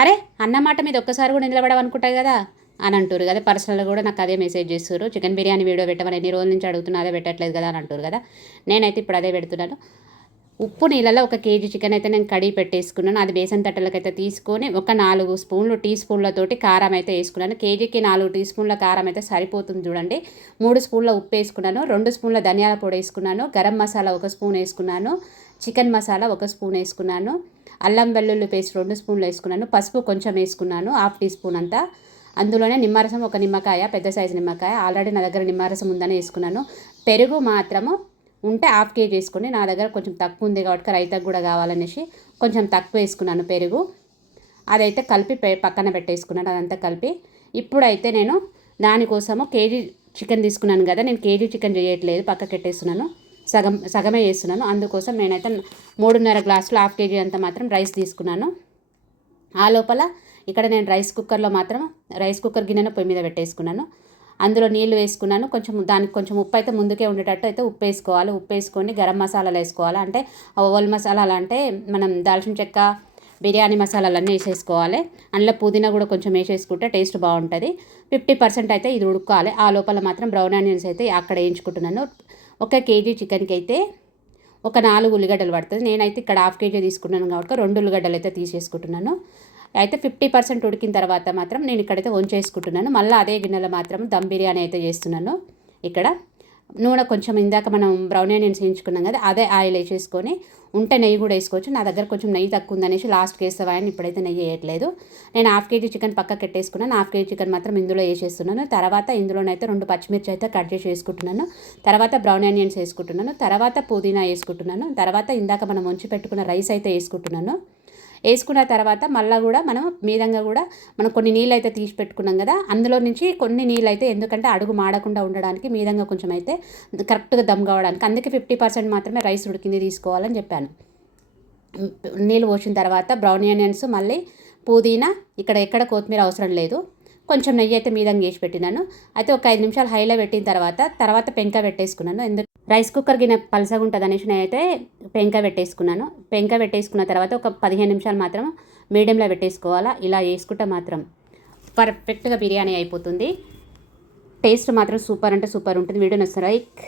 అరే అన్నమాట మీద ఒక్కసారి కూడా నిలబడవనుకుంటా కదా అని అంటారు కదా. పర్సనల్గా కూడా నాకు అదే మెసేజ్ చేస్తారు, చికెన్ బిర్యానీ వీడియో పెట్టమని ఎన్ని రోజుల నుంచి అడుగుతున్నా అదే పెట్టట్లేదు కదా అని అంటారు కదా. నేనైతే ఇప్పుడు అదే పెడుతున్నాను. ఉప్పు నీళ్ళలో 1 కేజీ చికెన్ అయితే నేను కడిగి పెట్టేసుకున్నాను. అది బేసన్ తట్టలకైతే తీసుకొని ఒక 4 స్పూన్లు టీ స్పూన్లతోటి కారం అయితే వేసుకున్నాను. కేజీకి 4 టీ స్పూన్ల కారం అయితే సరిపోతుంది చూడండి. 3 స్పూన్ల ఉప్పు వేసుకున్నాను, 2 స్పూన్ల ధనియాల పొడి వేసుకున్నాను, గరం మసాలా 1 స్పూన్ వేసుకున్నాను, చికెన్ మసాలా 1 స్పూన్ వేసుకున్నాను, అల్లం వెల్లుల్లి పేస్ట్ 2 స్పూన్లు వేసుకున్నాను, పసుపు కొంచెం వేసుకున్నాను, 1/2 టీ స్పూన్ అంతా. అందులోనే నిమ్మరసం 1 నిమ్మకాయ, పెద్ద సైజు నిమ్మకాయ, ఆల్రెడీ నా దగ్గర నిమ్మరసం ఉందని వేసుకున్నాను. పెరుగు మాత్రము ఉంటే 1/2 కేజీ వేసుకుని, నా దగ్గర కొంచెం తక్కువ ఉంది కాబట్టి రైతాకు కూడా కావాలనేసి కొంచెం తక్కువ వేసుకున్నాను పెరుగు. అదైతే కలిపి పక్కన పెట్టేసుకున్నాను. అదంతా కలిపి ఇప్పుడైతే నేను దానికోసము కేజీ చికెన్ తీసుకున్నాను కదా, నేను కేజీ చికెన్ చేయట్లేదు, పక్కకి పెట్టేస్తున్నాను, సగమే చేస్తున్నాను. అందుకోసం నేనైతే 3.5 గ్లాసులు 1/2 కేజీ అంతా మాత్రం రైస్ తీసుకున్నాను. ఆ లోపల ఇక్కడ నేను రైస్ కుక్కర్ గిన్నెను పొయ్యి మీద పెట్టేసుకున్నాను. అందులో నీళ్లు వేసుకున్నాను. దానికి కొంచెం ఉప్పు అయితే ముందుకే ఉండేటట్టు అయితే ఉప్పు వేసుకోవాలి. ఉప్పు వేసుకొని గరం మసాలాలు వేసుకోవాలి. అంటే ఓల్ మసాలాలు అంటే మనం దాల్చిన చెక్క, బిర్యానీ మసాలాలన్నీ వేసేసుకోవాలి. అందులో పుదీనా కూడా కొంచెం వేసేసుకుంటే టేస్ట్ బాగుంటుంది. 50% అయితే ఇది ఉడకాలి. ఆ లోపల మాత్రం బ్రౌన్ ఆనియన్స్ అయితే అక్కడ వేయించుకుంటున్నాను. 1 కేజీ చికెన్కి అయితే ఒక 4 ఉల్లిగడ్డలు పడుతుంది. నేనైతే ఇక్కడ 1/2 కేజీ తీసుకున్నాను కాబట్టి 2 ఉల్లిగడ్డలు అయితే తీసేసుకుంటున్నాను. అయితే 50% ఉడికిన తర్వాత మాత్రం నేను ఇక్కడైతే వంచేసుకుంటున్నాను. మళ్ళీ అదే గిన్నెలో మాత్రం దమ్ బిర్యానీ అయితే చేస్తున్నాను. ఇక్కడ నూనె కొంచెం ఇందాక మనం బ్రౌన్ ఆనియన్స్ వేయించుకున్నాం కదా, అదే ఆయిల్ వేసేసుకొని ఉంటే నెయ్యి కూడా వేసుకోవచ్చు. నా దగ్గర కొంచెం నెయ్యి తక్కువ ఉందనేసి లాస్ట్కి వేస్తావా అని ఇప్పుడైతే నెయ్యి వేయట్లేదు. నేను 1/2 కేజీ చికెన్ పక్కకు పెట్టేసుకున్నాను. 1/2 కేజీ చికెన్ మాత్రం ఇందులో వేసేస్తున్నాను. తర్వాత ఇందులోనైతే 2 పచ్చిమిర్చి అయితే కట్ చేసి వేసుకుంటున్నాను. తర్వాత బ్రౌన్ ఆనియన్స్ వేసుకుంటున్నాను. తర్వాత పుదీనా వేసుకుంటున్నాను. తర్వాత ఇందాక మనం వంచి పెట్టుకున్న రైస్ అయితే వేసుకుంటున్నాను. వేసుకున్న తర్వాత మళ్ళీ కూడా మనం కొన్ని నీళ్ళు అయితే తీసి పెట్టుకున్నాం కదా, అందులో నుంచి కొన్ని నీళ్ళు అయితే, ఎందుకంటే అడుగు మాడకుండా ఉండడానికి, మీదంగా కొంచెం అయితే కరెక్ట్గా దమ్ కావడానికి, అందుకే 50% మాత్రమే రైస్ ఉడికింది తీసుకోవాలని చెప్పాను. నీళ్ళు పోసిన తర్వాత బ్రౌన్ ఆనియన్స్, మళ్ళీ పుదీనా, ఇక్కడ ఎక్కడ కొత్తిమీర అవసరం లేదు, కొంచెం నెయ్యి అయితే మీదంగా వేసి పెట్టినాను. అయితే ఒక 5 నిమిషాలు హైలో పెట్టిన తర్వాత పెంక పెట్టేసుకున్నాను. ఎందుకు రైస్ కుక్కర్ గిన్నె పలసగా ఉంటుంది అనేసి నేనైతే పెంక పెట్టేసుకున్నాను. పెంక పెట్టేసుకున్న తర్వాత ఒక 15 నిమిషాలు మాత్రం మీడియంలో పెట్టేసుకోవాలా. ఇలా చేసుకుంటే మాత్రం పర్ఫెక్ట్గా బిర్యానీ అయిపోతుంది. టేస్ట్ మాత్రం సూపర్ అంటే సూపర్ ఉంటుంది. వీడియో నచ్చితే లైక్